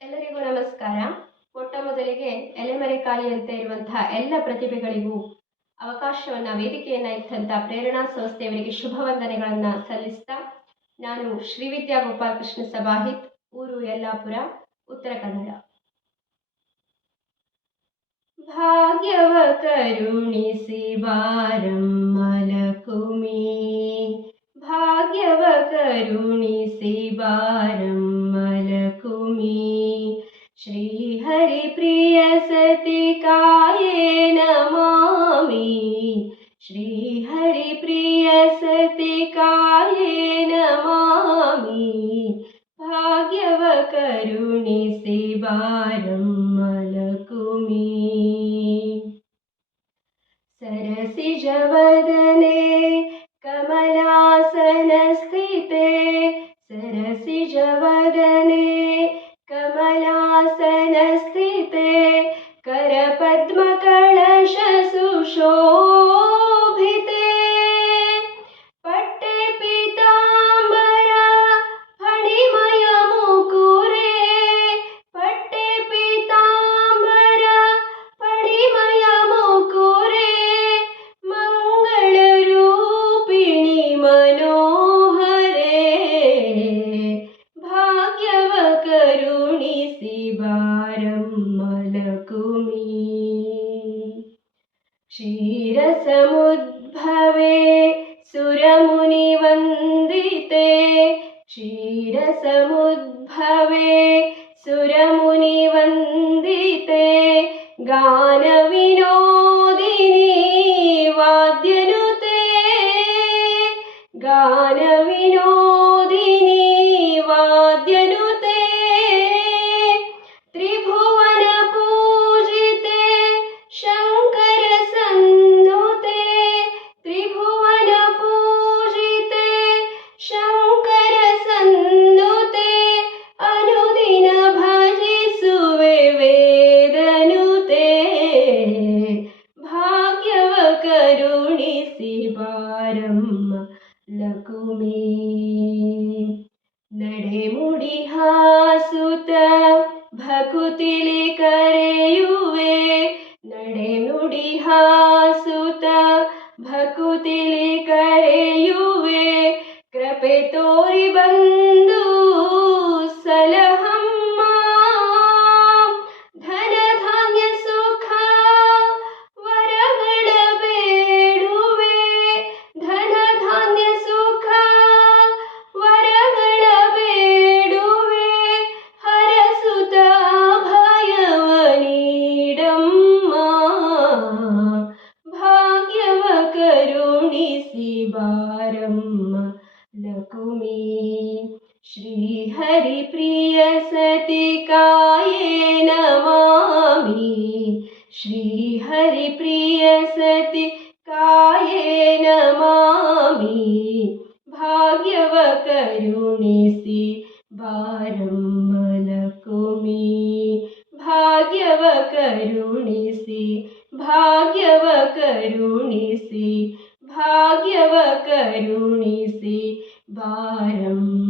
ಎಲ್ಲರಿಗೂ ನಮಸ್ಕಾರ. ಮೊಟ್ಟ ಮೊದಲಿಗೆ ಎಲೆಮರೆ ಕಾಯಿಯಂತೆ ಇರುವಂತಹ ಎಲ್ಲ ಪ್ರತಿಭೆಗಳಿಗೂ ಅವಕಾಶವನ್ನ, ವೇದಿಕೆಯನ್ನ ಇತ್ತಂತ ಪ್ರೇರಣಾ ಸಂಸ್ಥೆಯವರಿಗೆ ಶುಭ ವಂದನೆಗಳನ್ನ ಸಲ್ಲಿಸ್ತಾ ನಾನು ಶ್ರೀವಿದ್ಯಾ ಗೋಪಾಲಕೃಷ್ಣ ಸಭಾಹಿತ್, ಊರು ಯಲ್ಲಾಪುರ, ಉತ್ತರ ಕನ್ನಡ. ಭಾಗ್ಯವ ಕರುಣಿಸಿ ಬಾರಮ್ಮ श्रीहरिप्रियसति काये नमामि श्रीहरिप्रियसति काये नमामि भाग्यवकरुणि शिवारं मलकुमि। सरसि जवदने कमलासनस्थिते सरसि जवदने क्षीरसमुद्भवे सुरमुनिवन्दिते। क्षीरसमुद्भवे सुरमुनिवन्दिते। गानविनोदिनी കരുണിസി ഭാരമ്മ ലകുമേ ನಡೆಮುಡಿ ಹಾಸುತ ಭಕುತಿಲಿ ಕರೆಯುವೆ ನಡೆನುಡಿ ಹಾಸುತ ಭಕುತಿಲಿ ಕರೆಯುವೆ ಕೃಪೆ ತೋರಿ ಬಂದು श्रीहरिप्रियसति नमामि श्रीहरिप्रियसति कायेन मामि भाग्यवकरुसे वारं मलकुमि। भाग्यवकरुणिसि भाग्यवकरुणिसि भाग्यवकरुणिसि वारम्